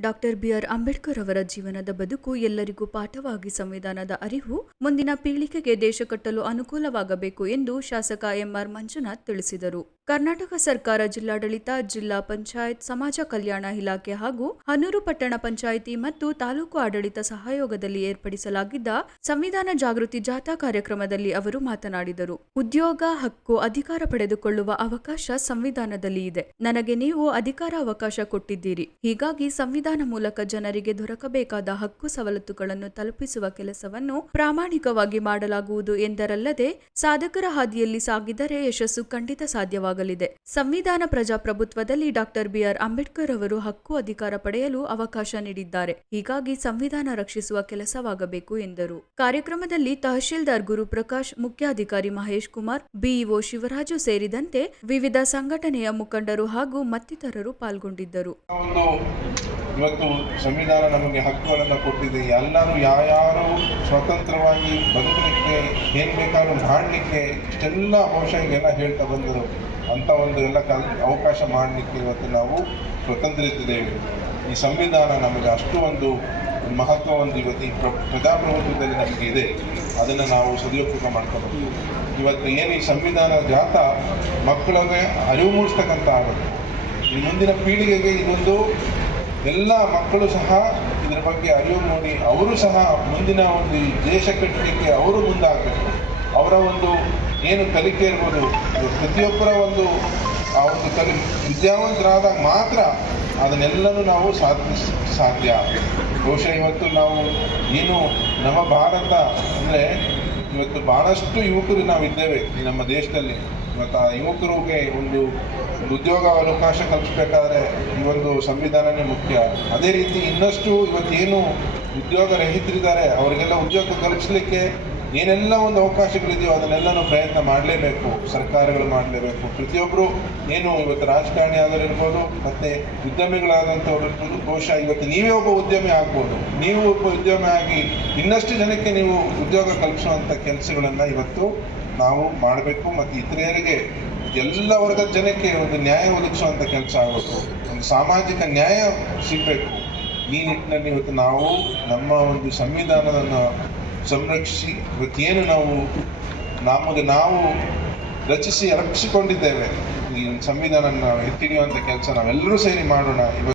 Doctor B R Ambedkar ಅವರ ಜೀವನದ ಬದುಕು ಎಲ್ಲರಿಗೂ ಪಾಠವಾಗಿ ಸಂವಿಧಾನದ ಅರಿವು, ಮುಂದಿನ ಪೀಳಿಗೆಗೆ ದೇಶ ಕಟ್ಟಲು ಅನುಕೂಲವಾಗಬೇಕು ಎಂದು ಶಾಸಕ ಎಂಆರ್ ಮಂಜುನಾಥ್ ತಿಳಿಸಿದರು. ಕರ್ನಾಟಕ ಸರ್ಕಾರ ಜಿಲ್ಲಾಡಳಿತ, ಜಿಲ್ಲಾ ಪಂಚಾಯತ್, ಸಮಾಜ ಕಲ್ಯಾಣ ಇಲಾಖೆ ಹಾಗೂ ಹನೂರು ಪಟ್ಟಣ ಪಂಚಾಯಿತಿ ಮತ್ತು ತಾಲೂಕು ಆಡಳಿತ ಸಹಯೋಗದಲ್ಲಿ ಏರ್ಪಡಿಸಲಾಗಿದ್ದ ಸಂವಿಧಾನ ಜಾಗೃತಿ ಜಾಥಾ ಕಾರ್ಯಕ್ರಮದಲ್ಲಿ ಅವರು ಮಾತನಾಡಿದರು. ಉದ್ಯೋಗ, ಹಕ್ಕು, ಅಧಿಕಾರ ಪಡೆದುಕೊಳ್ಳುವ ಅವಕಾಶ ಸಂವಿಧಾನದಲ್ಲಿ ಇದೆ. ನನಗೆ ನೀವು ಅಧಿಕಾರ ಅವಕಾಶ ಕೊಟ್ಟಿದ್ದೀರಿ. ಹೀಗಾಗಿ ಸಂವಿಧಾನ ಮೂಲಕ ಜನರಿಗೆ ದೊರಕಬೇಕಾದ ಹಕ್ಕು ಸವಲತ್ತುಗಳನ್ನು ತಲುಪಿಸುವ ಕೆಲಸವನ್ನು ಪ್ರಾಮಾಣಿಕವಾಗಿ ಮಾಡಲಾಗುವುದು ಎಂದರಲ್ಲದೆ, ಸಾಧಕರ ಹಾದಿಯಲ್ಲಿ ಸಾಗಿದರೆ ಯಶಸ್ಸು ಖಂಡಿತ ಸಾಧ್ಯವಾಗಲಿದೆ ಸಂವಿಧಾನ ಪ್ರಜಾಪ್ರಭುತ್ವದಲ್ಲಿ ಡಾಕ್ಟರ್ ಬಿಆರ್ ಅಂಬೇಡ್ಕರ್ ಅವರು ಹಕ್ಕು ಅಧಿಕಾರ ಪಡೆಯಲು ಅವಕಾಶ ನೀಡಿದ್ದಾರೆ. ಹೀಗಾಗಿ ಸಂವಿಧಾನ ರಕ್ಷಿಸುವ ಕೆಲಸವಾಗಬೇಕು ಎಂದರು. ಕಾರ್ಯಕ್ರಮದಲ್ಲಿ ತಹಶೀಲ್ದಾರ್ ಗುರುಪ್ರಕಾಶ್, ಮುಖ್ಯಾಧಿಕಾರಿ ಮಹೇಶ್ ಕುಮಾರ್ ಬಿಇಒ ಶಿವರಾಜು ಸೇರಿದಂತೆ ವಿವಿಧ ಸಂಘಟನೆಯ ಮುಖಂಡರು ಹಾಗೂ ಮತ್ತಿತರರು ಪಾಲ್ಗೊಂಡಿದ್ದರು. ಇವತ್ತು ಸಂವಿಧಾನ ನಮಗೆ ಹಕ್ಕುಗಳನ್ನು ಕೊಟ್ಟಿದೆ. ಎಲ್ಲರೂ ಯಾರ್ಯಾರು ಸ್ವತಂತ್ರವಾಗಿ ಬದುಕಲಿಕ್ಕೆ ಏನು ಬೇಕಾದ್ರೂ ಮಾಡಲಿಕ್ಕೆ ಇಷ್ಟೆಲ್ಲ ಬಹುಶಃ ಈಗೆಲ್ಲ ಹೇಳ್ತಾ ಬಂದರು. ಅಂಥ ಒಂದು ಎಲ್ಲ ಅವಕಾಶ ಮಾಡಲಿಕ್ಕೆ ಇವತ್ತು ನಾವು ಸ್ವತಂತ್ರಿಸಿದ್ದೇವೆ ಈ ಸಂವಿಧಾನ ನಮಗೆ ಅಷ್ಟು ಒಂದು ಮಹತ್ವ ಒಂದು ಇವತ್ತು ಈ ಪ್ರ, ಪ್ರಜಾಪ್ರಭುತ್ವದಲ್ಲಿ ನಮಗೆ ಇದೆ. ಅದನ್ನು ನಾವು ಸದುಪಯೋಗ ಮಾಡ್ಕೋಬೇಕು. ಇವತ್ತು ಏನು ಈ ಸಂವಿಧಾನ ಜಾತ ಮಕ್ಕಳಿಗೆ ಅರಿವು ಮೂಡಿಸ್ತಕ್ಕಂಥ ಆಗುತ್ತೆ ಈ ಮುಂದಿನ ಪೀಳಿಗೆಗೆ ಇದೊಂದು ಎಲ್ಲ ಮಕ್ಕಳು ಸಹ ಇದರ ಬಗ್ಗೆ ಅರಿವು ಮೂಡಿ ಅವರು ಸಹ ಮುಂದಿನ ಒಂದು ದೇಶ ಕಟ್ಟಲಿಕ್ಕೆ ಅವರು ಮುಂದಾಗಬೇಕು. ಅವರ ಒಂದು ಏನು ಕಲಿಕೆ ಇರ್ಬೋದು ಪ್ರತಿಯೊಬ್ಬರ ಒಂದು, ಆ ಒಂದು ಕಲಿ ವಿದ್ಯಾವಂತರಾದಾಗ ಮಾತ್ರ ಅದನ್ನೆಲ್ಲನೂ ನಾವು ಸಾಧಿಸ, ಸಾಧ್ಯ. ಬಹುಶಃ ಇವತ್ತು ನಾವು ಏನು ನಮ್ಮ ಭಾರತ ಅಂದರೆ ಇವತ್ತು ಭಾಳಷ್ಟು ಯುವಕರು ನಾವು ಇದ್ದೇವೆ ನಮ್ಮ ದೇಶದಲ್ಲಿ. ಇವತ್ತು ಆ ಯುವಕರಿಗೆ ಒಂದು ಉದ್ಯೋಗ ಅವಕಾಶ ಕಲ್ಪಿಸ್ಬೇಕಾದ್ರೆ ಈ ಒಂದು ಸಂವಿಧಾನನೇ ಮುಖ್ಯ. ಅದೇ ರೀತಿ ಇನ್ನಷ್ಟು ಇವತ್ತೇನು ಉದ್ಯೋಗ ರಹಿತರಿದ್ದಾರೆ, ಅವರಿಗೆಲ್ಲ ಉದ್ಯೋಗ ಕಲ್ಪಿಸಲಿಕ್ಕೆ ಏನೆಲ್ಲ ಒಂದು ಅವಕಾಶಗಳಿದೆಯೋ ಅದನ್ನೆಲ್ಲನೂ ಪ್ರಯತ್ನ ಮಾಡಲೇಬೇಕು, ಸರ್ಕಾರಗಳು ಮಾಡಲೇಬೇಕು. ಪ್ರತಿಯೊಬ್ಬರು ಏನು ಇವತ್ತು ರಾಜಕಾರಣಿ ಆದರೂ ಇರ್ಬೋದು ಮತ್ತು ಉದ್ಯಮಿಗಳಾದಂಥವ್ರು ಇರ್ಬೋದು, ಬಹುಶಃ ಇವತ್ತು ನೀವೇ ಒಬ್ಬ ಉದ್ಯಮಿ ಆಗ್ಬೋದು. ನೀವು ಒಬ್ಬ ಉದ್ಯಮಿ ಆಗಿ ಇನ್ನಷ್ಟು ಜನಕ್ಕೆ ನೀವು ಉದ್ಯೋಗ ಕಲ್ಪಿಸುವಂಥ ಕೆಲಸಗಳನ್ನು ಇವತ್ತು ನಾವು ಮಾಡಬೇಕು, ಮತ್ತು ಇತರರಿಗೆ ಎಲ್ಲ ವರ್ಗದ ಜನಕ್ಕೆ ಒಂದು ನ್ಯಾಯ ಒದಗಿಸುವಂಥ ಕೆಲಸ ಆಗಬೇಕು. ಒಂದು ಸಾಮಾಜಿಕ ನ್ಯಾಯ ಸಿಗಬೇಕು. ಈ ನಿಟ್ಟಿನಲ್ಲಿ ಇವತ್ತು ನಾವು ನಮ್ಮ ಒಂದು ಸಂವಿಧಾನವನ್ನು ಸಂರಕ್ಷಿಸಿ ಇವತ್ತೇನು ನಾವು ನಮಗೆ ನಾವು ರಚಿಸಿ ರಕ್ಷಿಸಿಕೊಂಡಿದ್ದೇವೆ ಈ ಸಂವಿಧಾನ ನಾವು ಎತ್ತಿಡಿಯುವಂಥ ಕೆಲಸ ನಾವೆಲ್ಲರೂ ಸೇರಿ ಮಾಡೋಣ.